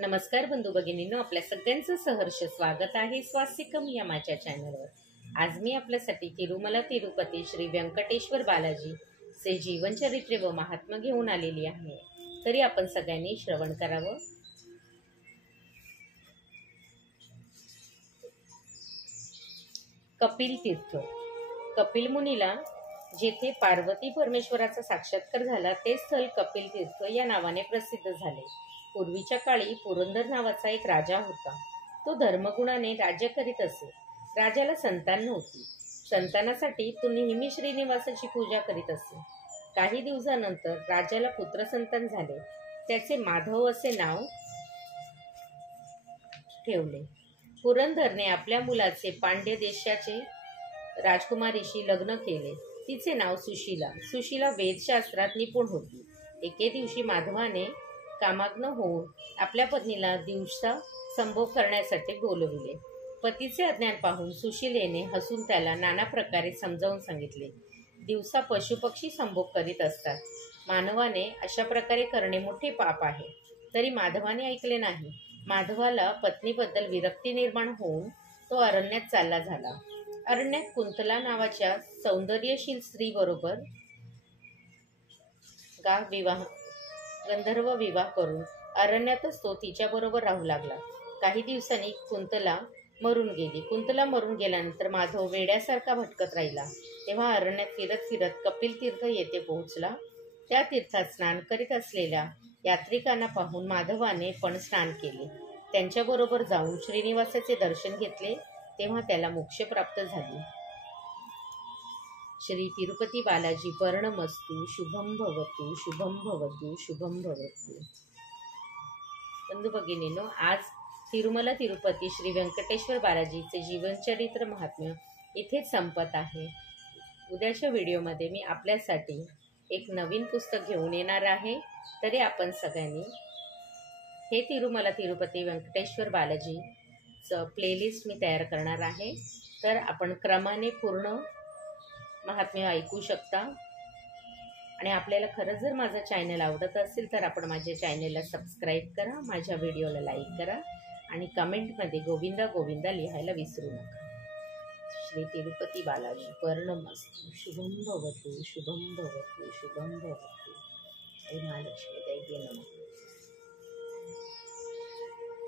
नमस्कार बंधू भगिनींनो, आपल्या सगळ्यांचं सहर्ष स्वागत आहे स्वास्तिकम या माझ्या चॅनलवर। आज मी आपल्यासाठी तिरुमला तिरुपती श्री व्यंकटेश्वर बालाजी चे जीवनचरित्र व महात्म्य घेऊन आलेली आहे। तरी आपण सगळ्यांनी श्रवण करावं। कपिल तीर्थ। कपिल मुनीला जेथे पार्वती परमेश्वराचा साक्षात्कार झाला ते स्थळ कपिल तीर्थ या नावाने प्रसिद्ध झाले। पूर्वीच्या काळी पुरंदर नावाचा एक राजा होता। तो धर्मगुणाने राज्य करीत असे। राजाला संतान नव्हती। संतानासाठी तो नेहमी श्रीनिवासाची पूजा करीत असे। काही दिवसानंतर राजाला पुत्रसंतान झाले। त्याचे माधव असे नाव ठेवले। पुरंदरने आपल्या मुलाचे पांड्य देशाचे राजकुमारीशी लग्न केले। तिचे नाव सुशीला। सुशीला वेदशास्त्रात निपुण होती। एके दिवशी माधवाने कामाग्न होऊन आपल्या पत्नीला दिवसा संभोग करण्यासाठी बोलविले। पतीचे अज्ञान पाहून सुशीलेने हसून त्याला नाना प्रकारे समजावून सांगितले। दिवसा पशुपक्षी संभोग करीत असतात। मानवाने अशा प्रकारे करणे मोठे पाप आहे। तरी माधवाने ऐकले नाही। माधवाला पत्नीबद्दल विरक्ती निर्माण होऊन तो अरण्यात चालला झाला। अरण्यात कुंतला नावाच्या सौंदर्यशील स्त्री बरोबर गंधर्व विवाह करून अरण्यातच तो तिच्याबरोबर राहू लागला। काही दिवसांनी कुंतला मरून गेली। कुंतला मरून गेल्यानंतर माधव वेड्यासारखा भटकत राहिला। तेव्हा अरण्यात फिरत फिरत कपिल तीर्थ येथे पोहोचला। त्या तीर्थात स्नान करीत असलेल्या यात्रिकांना पाहून माधवाने पण स्नान केले। त्यांच्याबरोबर जाऊन श्रीनिवासाचे दर्शन घेतले। तेव्हा त्याला मोक्ष प्राप्त झाली। श्री तिरुपती बालाजी वर्णमस्तु। शुभम भवतु, शुभम भवतु, शुभम भवतु। बंधू भगिनींनो, आज तिरुमला तिरुपती श्री व्यंकटेश्वर बालाजीचे जीवनचरित्र महात्म्य इथेच संपत आहे। उद्याच्या व्हिडिओमध्ये मी आपल्यासाठी एक नवीन पुस्तक घेऊन येणार आहे। तरी आपण सगळ्यांनी हे तिरुमला तिरुपती व्यंकटेश्वर बालाजीचं प्लेलिस्ट मी तयार करणार आहे। तर आपण क्रमाने पूर्ण महात्म्य ऐकू शकता। आणि आपल्याला खरंच जर माझा चॅनल आवडत असेल तर आपण माझ्या चॅनलला सबस्क्राईब करा, माझ्या व्हिडिओला लाईक करा आणि कमेंटमध्ये गोविंदा गोविंदा लिहायला विसरू नका। श्री तिरुपती बालाजी वर्णमस्तु। शुभम भवतु, शुभम भवतु, शुभम भवतु। श्री महालक्ष्मी देवी नमः।